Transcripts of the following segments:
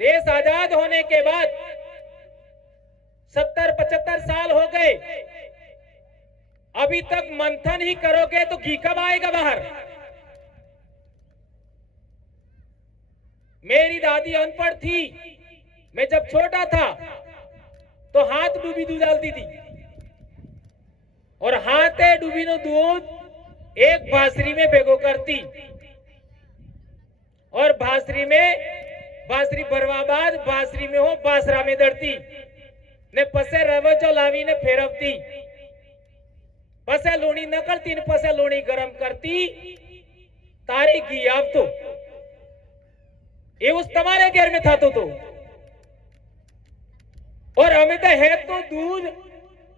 देश आजाद होने के बाद 70-75 साल हो गए, अभी तक मंथन ही करोगे तो घी कब आएगा बाहर? मेरी दादी अनपढ़ थी, मैं जब छोटा था तो हाथ डूबी दूध डालती थी और हाथे डूबी नो दूध एक बासरी में भेगो करती और बासरी भरवाबाद बासरी में हो बासरा में दड़ती ने पसे रवो लावी ने फेरवती, पसे लोणी न करती ने पसे लोणी गरम करती तारी घी आप तो ये उस तुम्हारे घर में था तो और हमें तो है तो दूध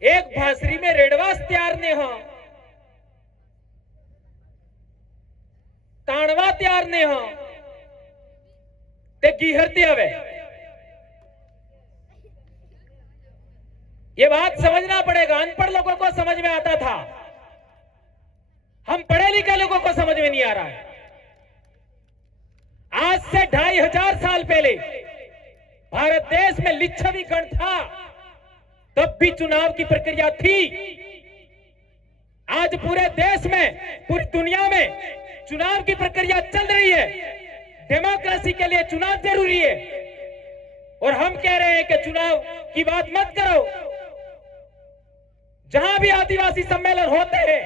एक भासरी में रेडवास तैयार ने हाँ ताणवा तैयार ने हाँ ते गिहरते हवे। ये बात समझना पड़ेगा। अनपढ़ लोगों को समझ में आता था, हम पढ़े लिखे लोगों को समझ में नहीं आ रहा है। आज से 2500 साल पहले भारत देश में लिच्छवी गण था, तब भी चुनाव की प्रक्रिया थी। आज पूरे देश में, पूरी दुनिया में चुनाव की प्रक्रिया चल रही है। डेमोक्रेसी के लिए चुनाव जरूरी है और हम कह रहे हैं कि चुनाव की बात मत करो। जहां भी आदिवासी सम्मेलन होते हैं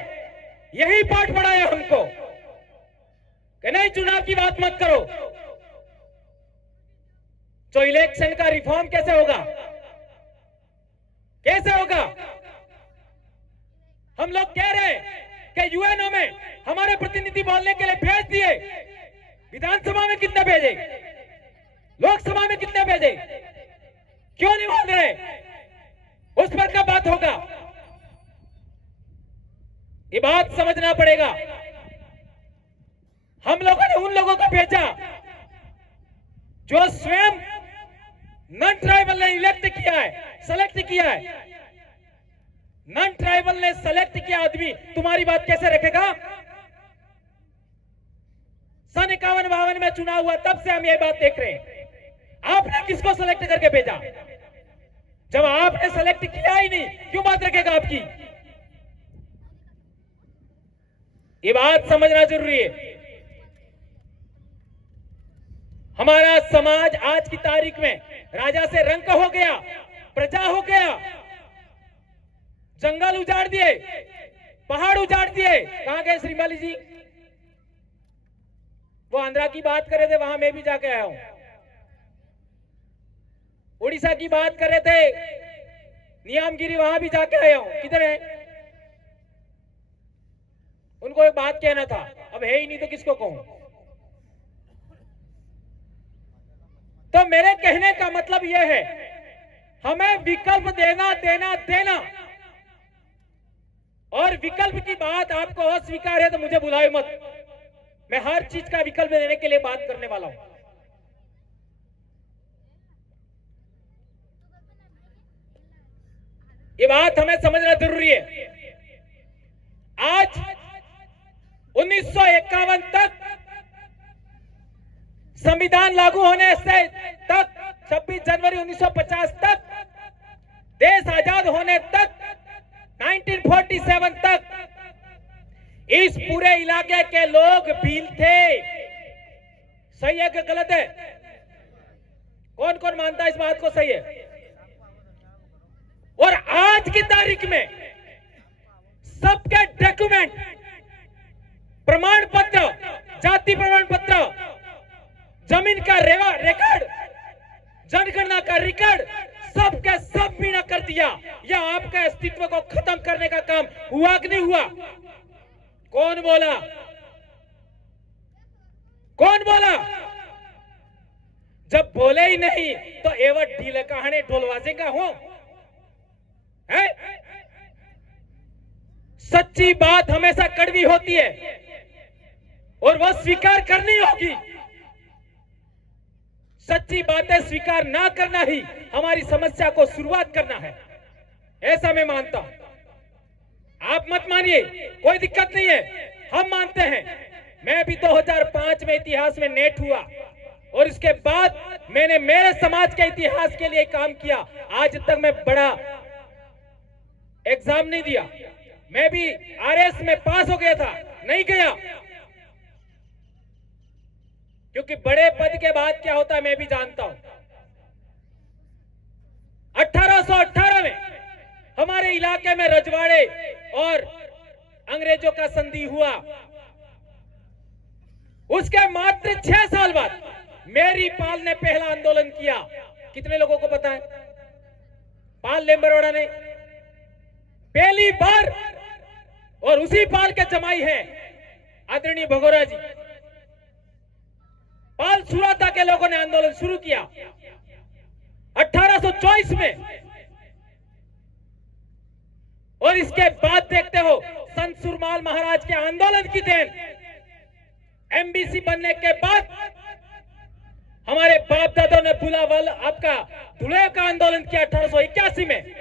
यही पाठ पढ़ाया हमको कि नहीं, चुनाव की बात मत करो। तो इलेक्शन का रिफॉर्म कैसे होगा? कैसे होगा? हम लोग कह रहे हैं कि यूएनओ में हमारे प्रतिनिधि बोलने के लिए भेज दिए, विधानसभा में कितने भेजे, लोकसभा में कितने भेजे, क्यों नहीं बोल रहे? उस पर क्या बात होगा? ये बात समझना पड़ेगा। हम लोगों ने उन लोगों को भेजा जो स्वयं नॉन ट्राइबल ने इलेक्ट किया है, सेलेक्ट किया है। नॉन ट्राइबल ने सेलेक्ट किया आदमी तुम्हारी बात कैसे रखेगा? सन 51-52 में चुनाव हुआ, तब से हम ये बात देख रहे हैं। आपने किसको सेलेक्ट करके भेजा? जब आपने सेलेक्ट किया ही नहीं, क्यों बात रखेगा आपकी? ये बात समझना जरूरी है। हमारा समाज आज की तारीख में राजा से रंक हो गया, प्रजा हो गया। जंगल उजाड़ दिए, पहाड़ उजाड़ दिए। कहां गए श्रीमाली जी? वो आंध्रा की बात कर रहे थे, वहां मैं भी जाके आया हूं। उड़ीसा की बात कर रहे थे, नियामगिरी, वहां भी जाके आया हूं। किधर है? उनको एक बात कहना था, अब है ही नहीं तो किसको कहूं? तो मेरे कहने का मतलब यह है, हमें विकल्प देना और विकल्प की बात आपको अस्वीकार है तो मुझे बुलाए मत। मैं हर चीज का विकल्प देने के लिए बात करने वाला हूं। ये बात हमें समझना जरूरी है। आज 1951 तक संविधान लागू होने से तक, 26 जनवरी 1950 तक, देश आजाद होने तक, 1947 तक इस पूरे इलाके के लोग भील थे। सही है कि गलत है? कौन कौन मानता है इस बात को सही है? और आज की तारीख में सबके डॉक्यूमेंट, प्रमाण पत्र, जाति प्रमाण पत्र, जमीन का रिकॉर्ड, जनगणना का रिकॉर्ड, सबके सब बिना कर दिया। यह आपके अस्तित्व को खत्म करने का काम हुआ कि नहीं हुआ? कौन बोला? कौन बोला? जब बोले ही नहीं तो एवं ढीले कहानी ढोलवाजे का हो है? सच्ची बात हमेशा कड़वी होती है और वह स्वीकार करनी होगी। सच्ची बातें स्वीकार ना करना ही हमारी समस्या को शुरुआत करना है, ऐसा मैं मानता हूं। आप मत मानिए, कोई दिक्कत नहीं है, हम मानते हैं। मैं भी 2005 में इतिहास में नेट हुआ और इसके बाद मैंने मेरे समाज के इतिहास के लिए काम किया। आज तक मैं बड़ा एग्जाम नहीं दिया, मैं भी आरएस में पास हो गया था, नहीं गया, क्योंकि बड़े पद के बाद क्या होता है मैं भी जानता हूं। 1818 में हमारे इलाके में रजवाड़े और अंग्रेजों का संधि हुआ। उसके मात्र 6 साल बाद मेरी पाल ने पहला आंदोलन किया। कितने लोगों को पता है? पाल लेम्बरोड़ा ने पहली बार, और उसी पाल के जमाई हैं आदरणीय भगोरा जी। पाल सुराता के लोगों ने आंदोलन शुरू किया 1824 में, और इसके बाद देखते हो संत सुरमाल महाराज के आंदोलन की देन एमबीसी बनने के बाद हमारे बाप दादों ने बुलावल आपका धुले का आंदोलन किया 1881 में।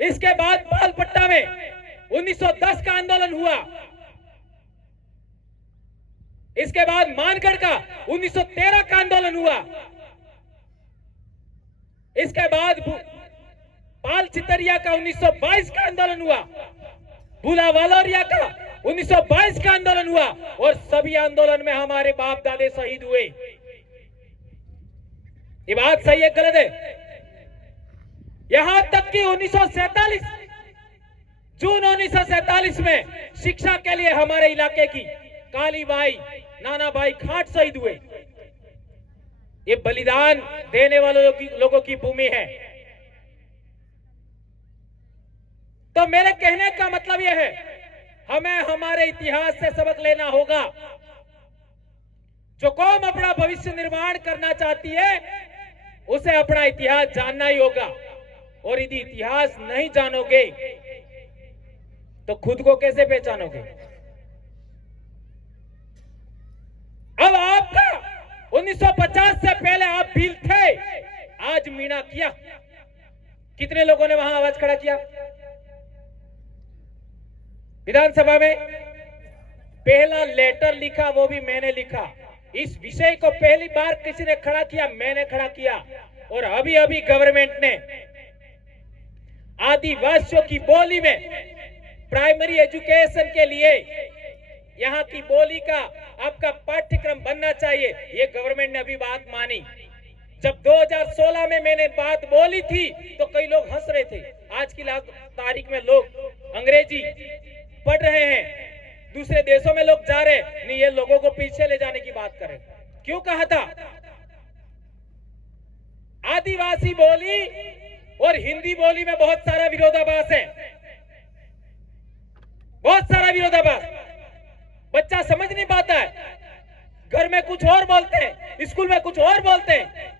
इसके बाद बालपट्टा में 1910 का आंदोलन हुआ। इसके बाद मानगढ़ का 1913 का आंदोलन हुआ। इसके बाद पाल चितरिया का 1922 का आंदोलन हुआ। भूलावालोरिया का 1922 का आंदोलन हुआ, और सभी आंदोलन में हमारे बाप दादे शहीद हुए। ये बात सही है गलत है? यहां तक कि 1947 जून 1947 में शिक्षा के लिए हमारे इलाके की कालीबाई नानाबाई खाट शहीद हुए। ये बलिदान देने वाले लोगों की भूमि है। तो मेरे कहने का मतलब यह है, हमें हमारे इतिहास से सबक लेना होगा। जो कौम अपना भविष्य निर्माण करना चाहती है उसे अपना इतिहास जानना ही होगा, और यदि इतिहास नहीं जानोगे तो खुद को कैसे पहचानोगे? अब आपका 1950 से पहले आप भील थे, आज मीणा किया। कितने लोगों ने वहां आवाज खड़ा किया? विधानसभा में पहला लेटर लिखा वो भी मैंने लिखा। इस विषय को पहली बार किसी ने खड़ा किया, मैंने खड़ा किया। और अभी अभी गवर्नमेंट ने आदिवासियों की बोली में प्राइमरी एजुकेशन के लिए यहाँ की बोली का आपका पाठ्यक्रम बनना चाहिए, ये गवर्नमेंट ने अभी बात मानी। जब 2016 में मैंने बात बोली थी तो कई लोग हंस रहे थे। आज की तारीख में लोग अंग्रेजी पढ़ रहे हैं, दूसरे देशों में लोग जा रहे, नहीं ये लोगों को पीछे ले जाने की बात करें। क्यों कहा था? आदिवासी बोली और हिंदी बोली में बहुत सारा विरोधाभास है, बहुत सारा विरोधाभास। बच्चा समझ नहीं पाता है, घर में कुछ और बोलते हैं, स्कूल में कुछ और बोलते हैं।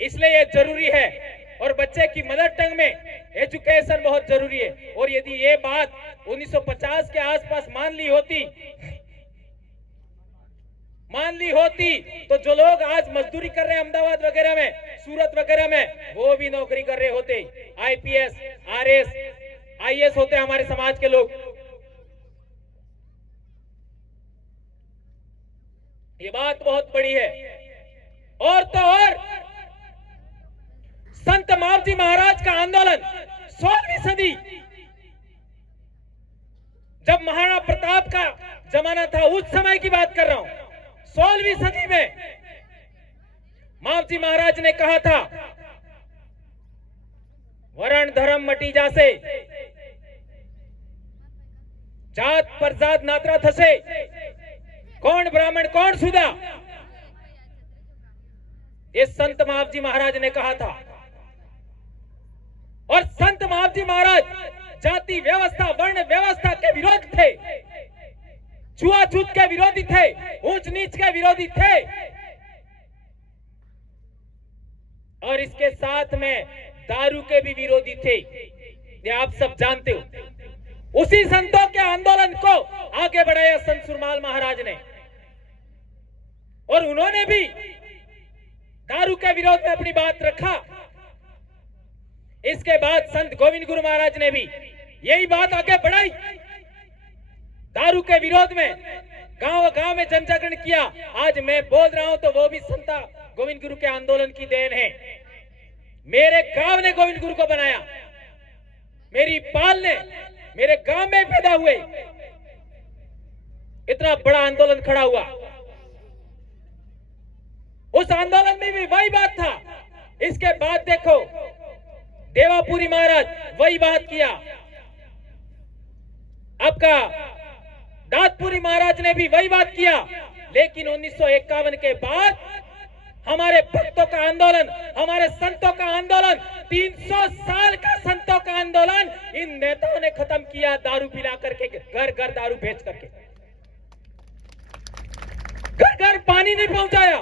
इसलिए यह जरूरी है, और बच्चे की मदर टंग में एजुकेशन बहुत जरूरी है। और यदि ये बात 1950 के आसपास मान ली होती तो जो लोग आज मजदूरी कर रहे हैं अहमदाबाद वगैरह में, सूरत वगैरह में, वो भी नौकरी कर रहे होते। आईपीएस, आरएस, आईएएस होते हमारे समाज के लोग। ये बात बहुत बड़ी है। और तो और संत मावजी महाराज का आंदोलन 16वीं सदी, जब महाराणा प्रताप का जमाना था, उस समय की बात कर रहा हूं। 16वीं सदी में मावजी महाराज ने कहा था, वर्ण धर्म मटी जासे, जात पर जात नातरा थसे, कौन ब्राह्मण कौन सुदा। ये संत मावजी महाराज ने कहा था। और संत मावजी महाराज जाति व्यवस्था, वर्ण व्यवस्था के विरोध थे, छुआछूत के विरोधी थे, ऊंच नीच के विरोधी थे, और इसके साथ में दारू के भी विरोधी थे। ये आप सब जानते हो। उसी संतों के आंदोलन को आगे बढ़ाया संत सुरमाल महाराज ने, और उन्होंने भी दारू के विरोध में अपनी बात रखा। इसके बाद संत गोविंद गुरु महाराज ने भी यही बात आगे बढ़ाई दारू के विरोध में। गांव गांव में जन जागरण किया। आज मैं बोल रहा हूं तो वो भी संत गोविंद गुरु के आंदोलन की देन है। मेरे गांव ने गोविंद गुरु को बनाया, मेरी पाल ने मेरे गांव में पैदा हुए, इतना बड़ा आंदोलन खड़ा हुआ। उस आंदोलन में भी वही बात था। इसके बाद देखो देवापुरी महाराज वही बात किया, आपका दादपुरी महाराज ने भी वही बात किया। लेकिन 1951 के बाद हमारे भक्तों का आंदोलन, हमारे संतों का आंदोलन, 300 साल का संतों का आंदोलन इन नेताओं ने खत्म किया। दारू पिला करके, घर घर दारू बेच करके, घर घर पानी नहीं पहुंचाया,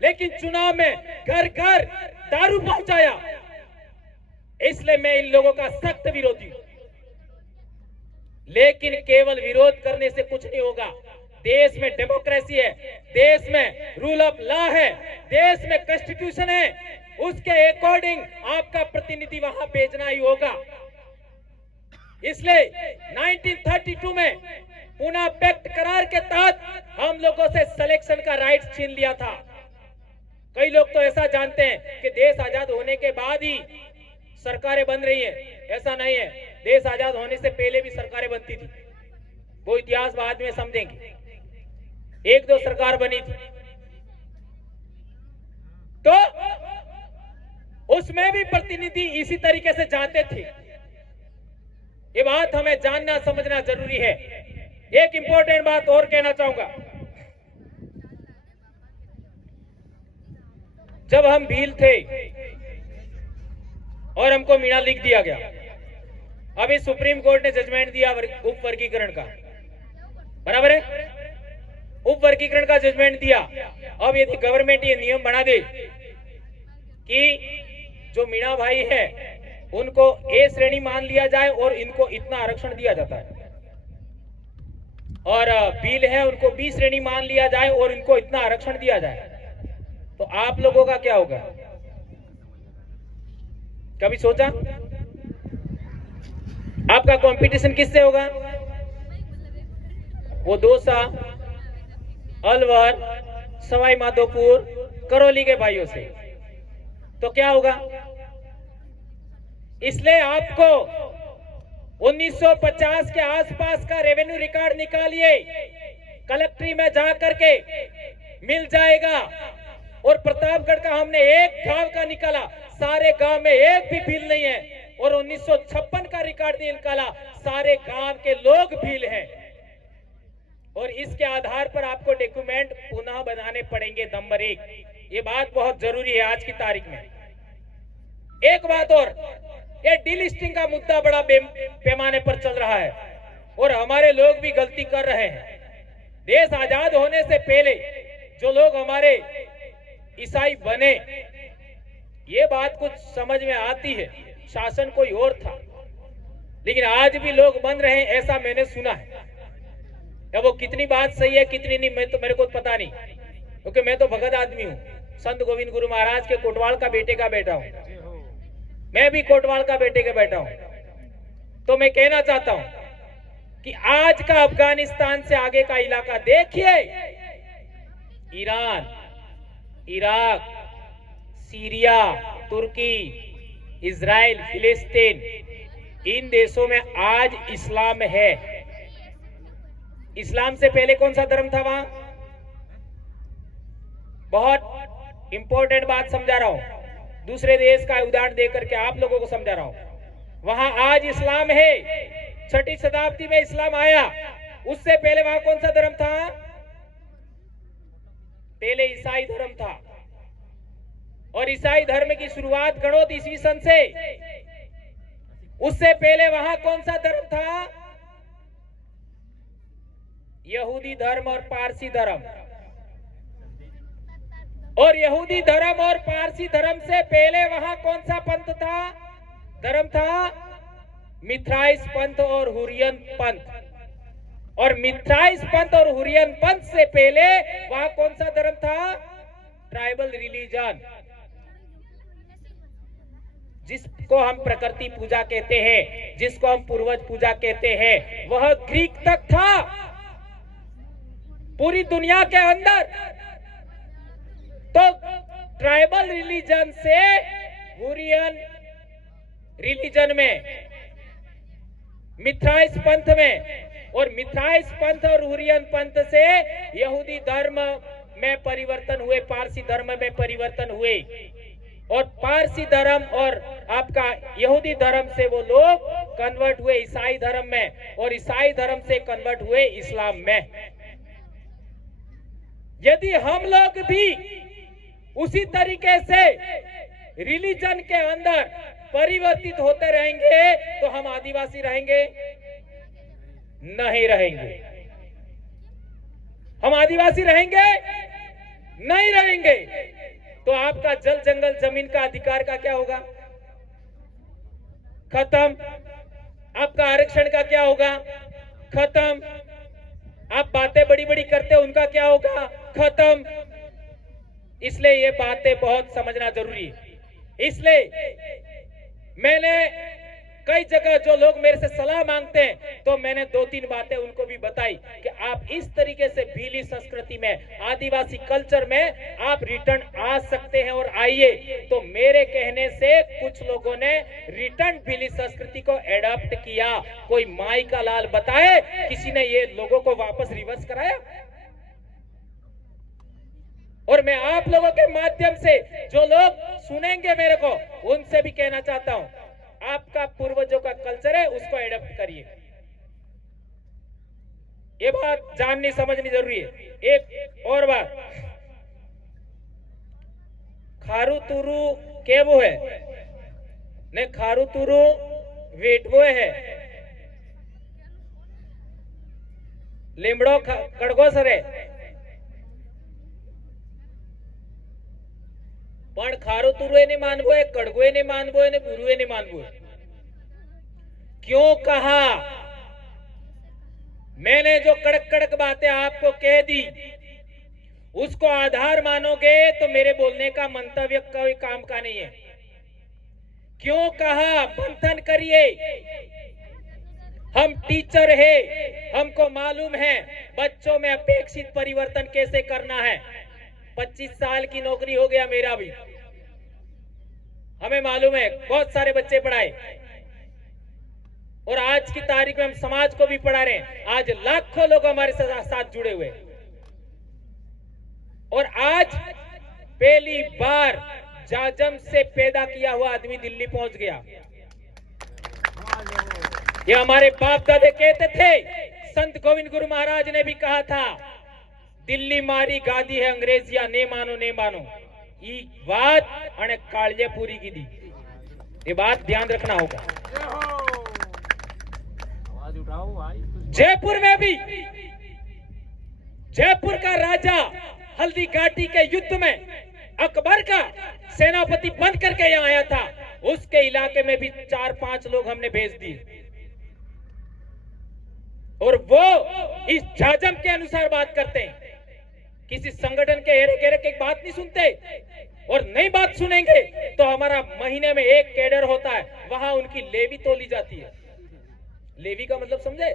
लेकिन चुनाव में घर घर दारू पहुंचाया। इसलिए मैं इन लोगों का सख्त विरोधी हूं। लेकिन केवल विरोध करने से कुछ नहीं होगा। देश में डेमोक्रेसी है, देश में रूल ऑफ लॉ है, देश में कॉन्स्टिट्यूशन है, उसके अकॉर्डिंग आपका प्रतिनिधि वहां भेजना ही होगा। इसलिए 1932 में पुणे पैक्ट करार के तहत हम लोगों से सिलेक्शन का राइट छीन लिया था। कई लोग तो ऐसा जानते हैं कि देश आजाद होने के बाद ही सरकारें बन रही है। ऐसा नहीं है, देश आजाद होने से पहले भी सरकारें बनती थी। वो इतिहास बाद में समझेंगे। एक दो सरकार बनी थी तो उसमें भी प्रतिनिधि इसी तरीके से जाते थे। ये बात हमें जानना समझना जरूरी है। एक इंपॉर्टेंट बात और कहना चाहूंगा, जब हम भील थे और हमको मीणा लिख दिया गया, अभी सुप्रीम कोर्ट ने जजमेंट दिया उप वर्गीकरण का, बराबर है, उप वर्गीकरण का जजमेंट दिया। अब यदि गवर्नमेंट ये नियम बना दे कि जो मीणा भाई है उनको ए श्रेणी मान लिया जाए और इनको इतना आरक्षण दिया जाता है, और भील है उनको बी श्रेणी मान लिया जाए और इनको इतना आरक्षण दिया जाए, तो आप लोगों का क्या होगा? कभी सोचा? आपका कंपटीशन किससे होगा? वो दौसा, अलवर, सवाई माधोपुर, करौली के भाइयों से। तो क्या होगा? इसलिए आपको 1950 के आसपास का रेवेन्यू रिकॉर्ड निकालिए, कलेक्ट्री में जा करके मिल जाएगा। और प्रतापगढ़ का हमने एक गांव का निकाला, सारे गांव में एक भी भील नहीं है। और 1956 का रिकॉर्ड निकाला, सारे गांव के लोग भील हैं। और इसके आधार पर आपको डॉक्यूमेंट पुनः बनाने पड़ेंगे। नंबर 1, ये बात बहुत जरूरी है आज की तारीख में। एक बात और, ये डीलिस्टिंग का मुद्दा बड़ा पैमाने पर चल रहा है और हमारे लोग भी गलती कर रहे हैं। देश आजाद होने से पहले जो लोग हमारे ईसाई बने, ये बात कुछ समझ में आती है, शासन कोई और था, लेकिन आज भी लोग बन रहे हैं, ऐसा मैंने सुना है। अब वो कितनी बात सही है कितनी नहीं, मेरे को पता नहीं, क्योंकि मैं तो भगत आदमी हूँ। संत गोविंद गुरु महाराज के कोटवाल का बेटे का बेटा हूँ, मैं भी कोटवाल का बेटे का बेटा हूँ। तो मैं कहना चाहता हूँ कि आज का अफगानिस्तान से आगे का इलाका देखिए, ईरान, इराक, सीरिया, तुर्की, इजराइल, फिलिस्तीन, इन देशों में आज इस्लाम है। इस्लाम से पहले कौन सा धर्म था वहां? बहुत इंपॉर्टेंट बात समझा रहा हूं, दूसरे देश का उदाहरण देकर के आप लोगों को समझा रहा हूं। वहां आज इस्लाम है, 6वीं शताब्दी में इस्लाम आया। उससे पहले वहां कौन सा धर्म था? पहले ईसाई धर्म था। और ईसाई धर्म की शुरुआत गणो ईस्वी सन से। उससे पहले वहां कौन सा धर्म था? यहूदी धर्म और पारसी धर्म। और यहूदी धर्म और पारसी धर्म से पहले वहां कौन सा पंथ था? धर्म था मिथ्राइस पंथ और हुरियन पंथ। और मिथ्राइस पंथ और हुरियन पंथ से पहले वहां कौन सा धर्म था? ट्राइबल रिलीजन, जिसको हम प्रकृति पूजा कहते हैं, जिसको हम पूर्वज पूजा कहते हैं, वह ग्रीक तक था। पूरी दुनिया के अंदर तो ट्राइबल रिलीजन से हुरियन रिलीजन में, मिथ्राइस पंथ में, और मिथ्राइस पंथ और हुरियन पंथ से यहूदी धर्म में परिवर्तन हुए, पारसी धर्म में परिवर्तन हुए, और पारसी धर्म और आपका यहूदी धर्म से वो लोग कन्वर्ट हुए ईसाई धर्म में, और ईसाई धर्म से कन्वर्ट हुए इस्लाम में। यदि हम लोग भी उसी तरीके से रिलीजन के अंदर परिवर्तित होते रहेंगे तो हम आदिवासी रहेंगे? नहीं रहेंगे। हम आदिवासी रहेंगे? नहीं रहेंगे। तो आपका जल जंगल जमीन का अधिकार का क्या होगा? खत्म। आपका आरक्षण का क्या होगा? खत्म। आप बातें बड़ी बड़ी करते हो, उनका क्या होगा? खत्म। इसलिए ये बातें बहुत समझना जरूरी है। इसलिए मैंने कई जगह जो लोग मेरे से सलाह मांगते हैं तो मैंने 2-3 बातें उनको भी बताई कि आप इस तरीके से भीली संस्कृति में, आदिवासी कल्चर में आप रिटर्न आ सकते हैं और आइए। तो मेरे कहने से कुछ लोगों ने रिटर्न भीली संस्कृति को एडॉप्ट किया। कोई माई का लाल बताए किसी ने ये लोगों को वापस रिवर्स कराया? और मैं आप लोगों के माध्यम से जो लोग सुनेंगे मेरे को, उनसे भी कहना चाहता हूं, आपका पूर्वजों का कल्चर है, उसको एडॉप्ट करिए। ये बात जाननी समझनी जरूरी है। एक और बात, खारू तुरु केवो है ने खारू तुरु वेटवो है, લીમડો કડગો સરે પણ ખારો તુરુએ नहीं मानवो है, कड़गोए नहीं मानवो है, बुरुए नहीं मानवो है। क्यों कहा? मैंने जो कड़क कड़क बातें आपको कह दी उसको आधार मानोगे तो मेरे बोलने का मंतव्य कोई काम का नहीं है। क्यों कहा? मंथन करिए। हम टीचर है, हमको मालूम है बच्चों में अपेक्षित परिवर्तन कैसे करना है। 25 साल की नौकरी हो गया मेरा भी, हमें मालूम है, बहुत सारे बच्चे पढ़ाए, और आज की तारीख में हम समाज को भी पढ़ा रहे हैं। आज लाखों लोग हमारे साथ जुड़े हुए, और आज पहली बार जाजम से पैदा किया हुआ आदमी दिल्ली पहुंच गया। ये हमारे बाप दादे कहते थे, संत गोविंद गुरु महाराज ने भी कहा था, दिल्ली मारी गादी है अंग्रेजिया, ने मानो ने मानो। ये बात अने कालिया पूरी की दी, ये बात ध्यान रखना होगा। जयपुर में भी, जयपुर का राजा हल्दी घाटी के युद्ध में अकबर का सेनापति बन करके यहाँ आया था, उसके इलाके में भी 4-5 लोग हमने भेज दिए, और वो इस जाजम के अनुसार बात करते हैं। किसी संगठन के हेरे घेरे की बात नहीं सुनते, और नई बात सुनेंगे तो हमारा महीने में एक कैडर होता है, वहां उनकी लेवी तोली जाती है। लेवी का मतलब समझे?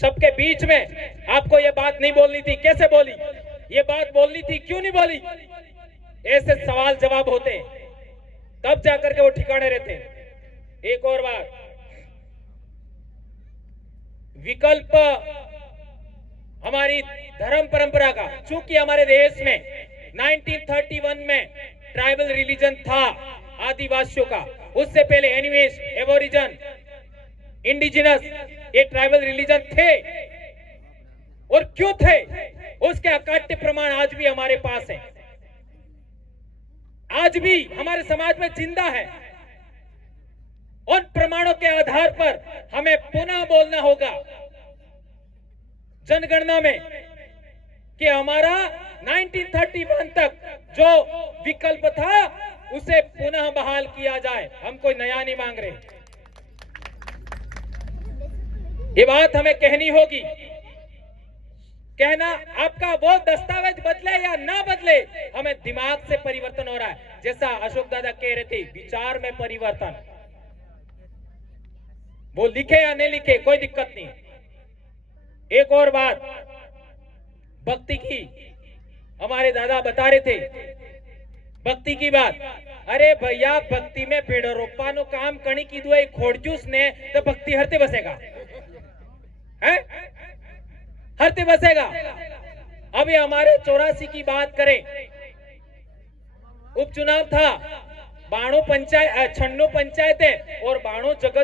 सबके बीच में आपको ये बात नहीं बोलनी थी, कैसे बोली? ये बात बोलनी थी, क्यों नहीं बोली? ऐसे सवाल जवाब होते हैं, तब जाकर के वो ठिकाने रहते हैं। एक और बात, विकल्प हमारी धर्म परंपरा का, चूंकि हमारे देश में 1931 में ट्राइबल रिलीजन था आदिवासियों का, उससे पहले एनिवेज, एबोरिजन, इंडिजिनस, ये ट्राइबल रिलीजन थे। और क्यों थे उसके अकाट्य प्रमाण आज भी हमारे पास है, आज भी हमारे समाज में जिंदा है। उन प्रमाणों के आधार पर हमें पुनः बोलना होगा जनगणना में कि हमारा 1931 तक जो विकल्प था उसे पुनः बहाल किया जाए। हम कोई नया नहीं मांग रहे, ये बात हमें कहनी होगी। कहना आपका वो दस्तावेज बदले या ना बदले, हमें दिमाग से परिवर्तन हो रहा है। जैसा अशोक दादा कह रहे थे, विचार में परिवर्तन, वो लिखे या नहीं लिखे कोई दिक्कत नहीं। एक और बात, भक्ति की हमारे दादा बता रहे थे, भक्ति की बात। अरे भैया भक्ति में भेड़रोपा नो काम कणी की दुआ खोड़जूस ने तो भक्ति हरते बसेगा है, हरते बसेगा। अभी हमारे 84 की बात करें, उपचुनाव था, 92 पंचायत 96 पंचायतें और 92 जगह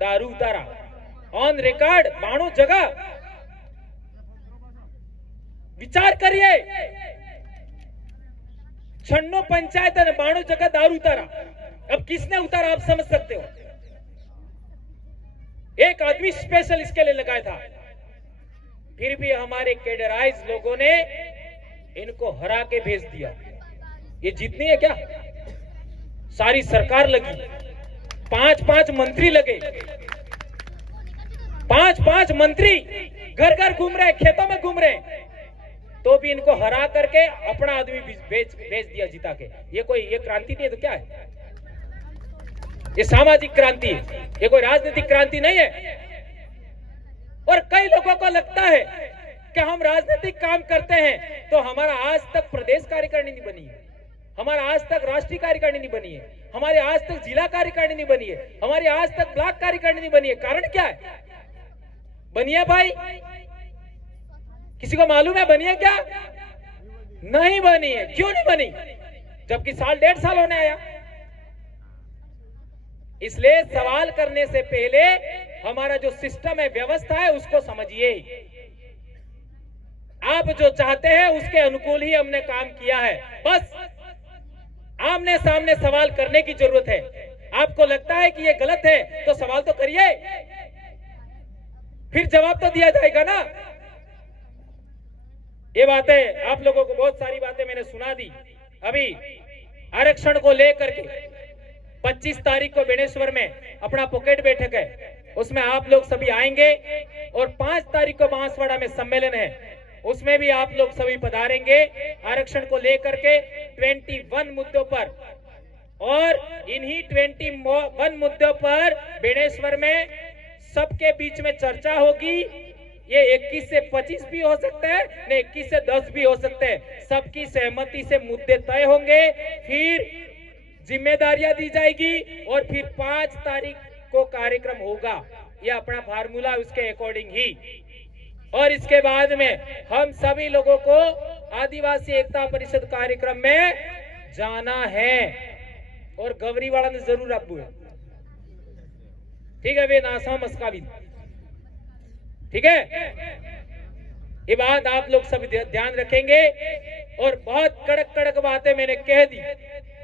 दारू उतारा ऑन रिकॉर्ड, 92 जगह। विचार करिए, 96 पंचायत ने 92 जगह दारू उतारा। अब किसने उतारा आप समझ सकते हो। एक आदमी स्पेशल इसके लिए लगाया था, फिर भी हमारे कैडराइज लोगों ने इनको हरा के भेज दिया। ये जीतनी है क्या? सारी सरकार लगी, 5-5 मंत्री लगे, 5-5 मंत्री घर घर घूम रहे, खेतों में घूम रहे, तो भी इनको हरा करके अपना आदमी भेज दिया जिता के। ये क्रांति नहीं है तो क्या है? ये सामाजिक क्रांति है, ये कोई राजनीतिक क्रांति नहीं है। और कई लोगों को लगता है कि हम राजनीतिक काम करते हैं तो हमारा आज तक प्रदेश कार्यकारिणी नहीं बनी है, हमारा आज तक राष्ट्रीय कार्यकारिणी नहीं बनी है, हमारे आज तक जिला कार्यकारिणी नहीं बनी है, हमारी आज तक ब्लॉक कार्यकारिणी नहीं बनी है। कारण क्या है? बनी है भाई? किसी को मालूम है बनी है क्या? नहीं बनी है। क्यों नहीं बनी? जबकि साल 1.5 साल होने आया। इसलिए सवाल करने से पहले हमारा जो सिस्टम है, व्यवस्था है, उसको समझिए। आप जो चाहते हैं उसके अनुकूल ही हमने काम किया है। बस आमने सामने सवाल करने की जरूरत है। आपको लगता है कि ये गलत है तो सवाल तो करिए, फिर जवाब तो दिया जाएगा ना। ये बातें आप लोगों को बहुत सारी बातें मैंने सुना दी। अभी आरक्षण को लेकर के 25 तारीख को बेनेश्वर में अपना पॉकेट बैठक है, उसमें आप लोग सभी आएंगे। और 5 तारीख को बांसवाड़ा में सम्मेलन है, उसमें भी आप लोग सभी पधारेंगे। आरक्षण को लेकर के 21 मुद्दों पर, और इन्हीं 21 मुद्दों पर बेनेश्वर में सबके बीच में चर्चा होगी। ये 21 से 25 भी हो सकता है, ने 21 से 10 भी हो सकते हैं। सबकी सहमति से मुद्दे तय होंगे, फिर जिम्मेदारियां दी जाएगी और फिर 5 तारीख को कार्यक्रम होगा। ये अपना फार्मूला उसके अकॉर्डिंग ही। और इसके बाद में हम सभी लोगों को आदिवासी एकता परिषद कार्यक्रम में जाना है और गवरी वाला ने जरूर आबू है। ठीक है वे नासा मस्का भी, ठीक है। ये बात आप लोग सब ध्यान रखेंगे। और बहुत कड़क कड़क बातें मैंने कह दी,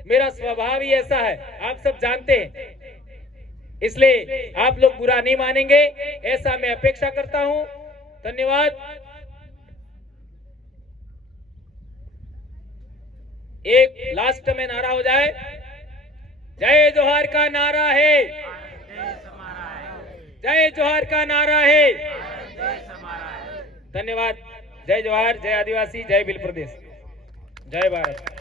मेरा स्वभाव ही ऐसा है, आप सब जानते हैं, इसलिए आप लोग बुरा नहीं मानेंगे, ऐसा मैं अपेक्षा करता हूं। धन्यवाद। एक लास्ट में नारा हो जाए, जय जोहार का नारा है, जय जोहार का नारा है। धन्यवाद। जय जोहार, जय आदिवासी, जय भील प्रदेश, जय भारत।